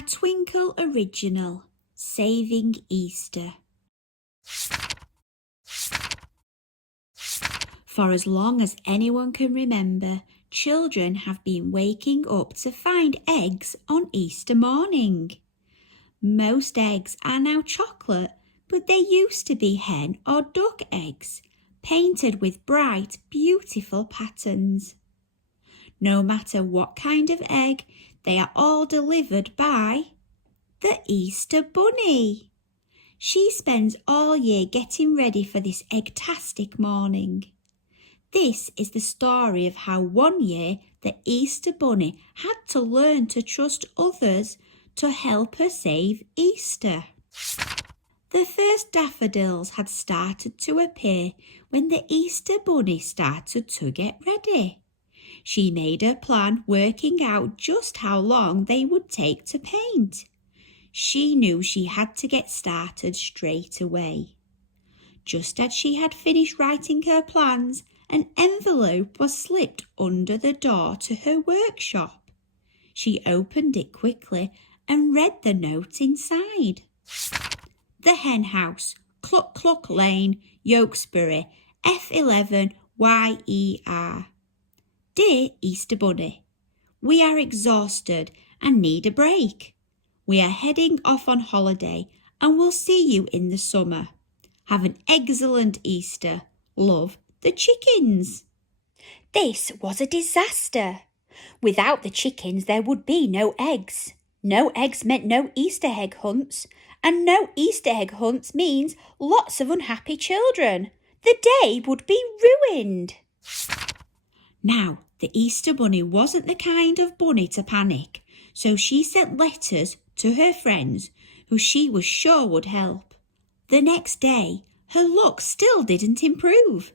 A Twinkl original, Saving Easter. For as long as anyone can remember, children have been waking up to find eggs on Easter morning. Most eggs are now chocolate, but they used to be hen or duck eggs, painted with bright, beautiful patterns. No matter what kind of egg, they are all delivered by the Easter Bunny. She spends all year getting ready for this egg-tastic morning. This is the story of how one year the Easter Bunny had to learn to trust others to help her save Easter. The first daffodils had started to appear when the Easter Bunny started to get ready. She made her plan, working out just how long they would take to paint. She knew she had to get started straight away. Just as she had finished writing her plans, an envelope was slipped under the door to her workshop. She opened it quickly and read the note inside. The Hen House, Cluck Cluck Lane, Yokesbury, F11 YER. Dear Easter Bunny, we are exhausted and need a break. We are heading off on holiday and we'll see you in the summer. Have an excellent Easter. Love, the chickens. This was a disaster. Without the chickens, there would be no eggs. No eggs meant no Easter egg hunts, and no Easter egg hunts means lots of unhappy children. The day would be ruined. Now, the Easter Bunny wasn't the kind of bunny to panic, so she sent letters to her friends who she was sure would help. The next day, her luck still didn't improve.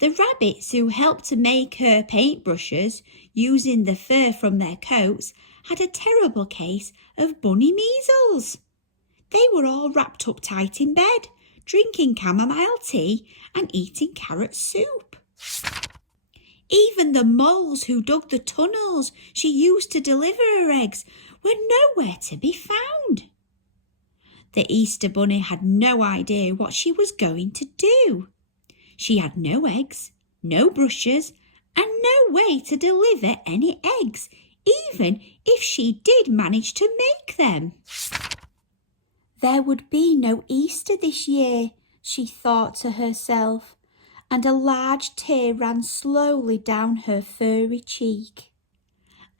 The rabbits who helped to make her paintbrushes using the fur from their coats had a terrible case of bunny measles. They were all wrapped up tight in bed, drinking chamomile tea and eating carrot soup. Even the moles who dug the tunnels she used to deliver her eggs were nowhere to be found. The Easter Bunny had no idea what she was going to do. She had no eggs, no brushes, and no way to deliver any eggs, even if she did manage to make them. There would be no Easter this year, she thought to herself, and a large tear ran slowly down her furry cheek.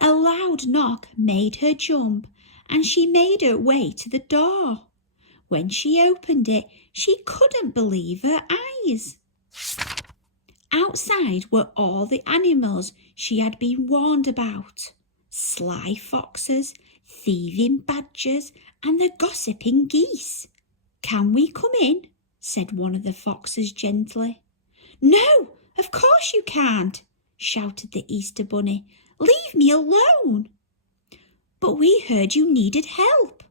A loud knock made her jump, and she made her way to the door. When she opened it, she couldn't believe her eyes. Outside were all the animals she had been warned about. Sly foxes, thieving badgers, and the gossiping geese. "Can we come in?" said one of the foxes gently. "No, of course you can't," shouted the Easter Bunny. "Leave me alone." "But we heard you needed help,"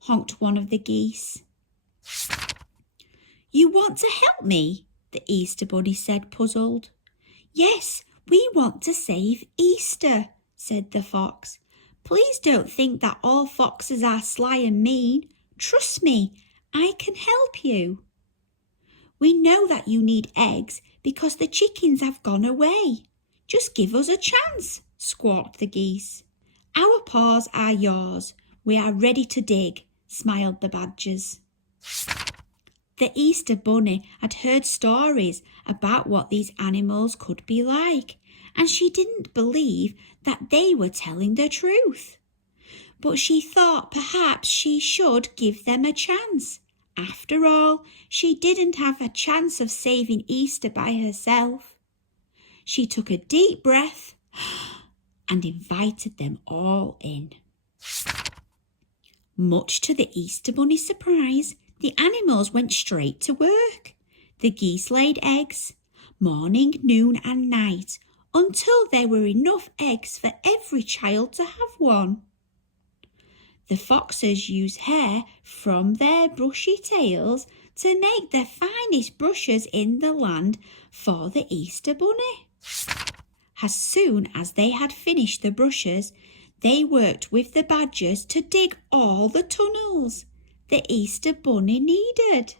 honked one of the geese. "You want to help me?" the Easter Bunny said, puzzled. "Yes, we want to save Easter," said the fox. "Please don't think that all foxes are sly and mean. Trust me, I can help you." "We know that you need eggs because the chickens have gone away. Just give us a chance," squawked the geese. "Our paws are yours. We are ready to dig," smiled the badgers. The Easter Bunny had heard stories about what these animals could be like, and she didn't believe that they were telling the truth. But she thought perhaps she should give them a chance. After all, she didn't have a chance of saving Easter by herself. She took a deep breath and invited them all in. Much to the Easter Bunny's surprise, the animals went straight to work. The geese laid eggs, morning, noon and night, until there were enough eggs for every child to have one. The foxes used hair from their brushy tails to make the finest brushes in the land for the Easter Bunny. As soon as they had finished the brushes, They worked with the badgers to dig all the tunnels the Easter Bunny needed.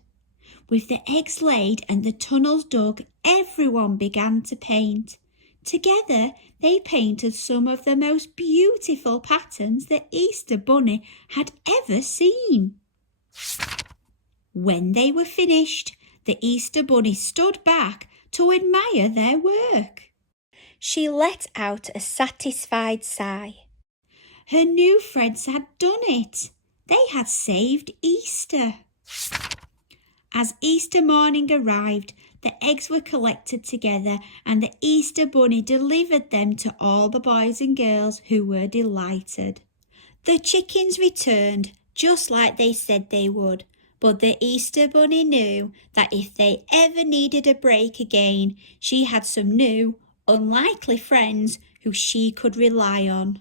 With the eggs laid and the tunnels dug, everyone began to paint. Together, they painted some of the most beautiful patterns the Easter Bunny had ever seen. When they were finished, the Easter Bunny stood back to admire their work. She let out a satisfied sigh. Her new friends had done it. They had saved Easter. As Easter morning arrived, the eggs were collected together and the Easter Bunny delivered them to all the boys and girls, who were delighted. The chickens returned just like they said they would, but the Easter Bunny knew that if they ever needed a break again, she had some new, unlikely friends who she could rely on.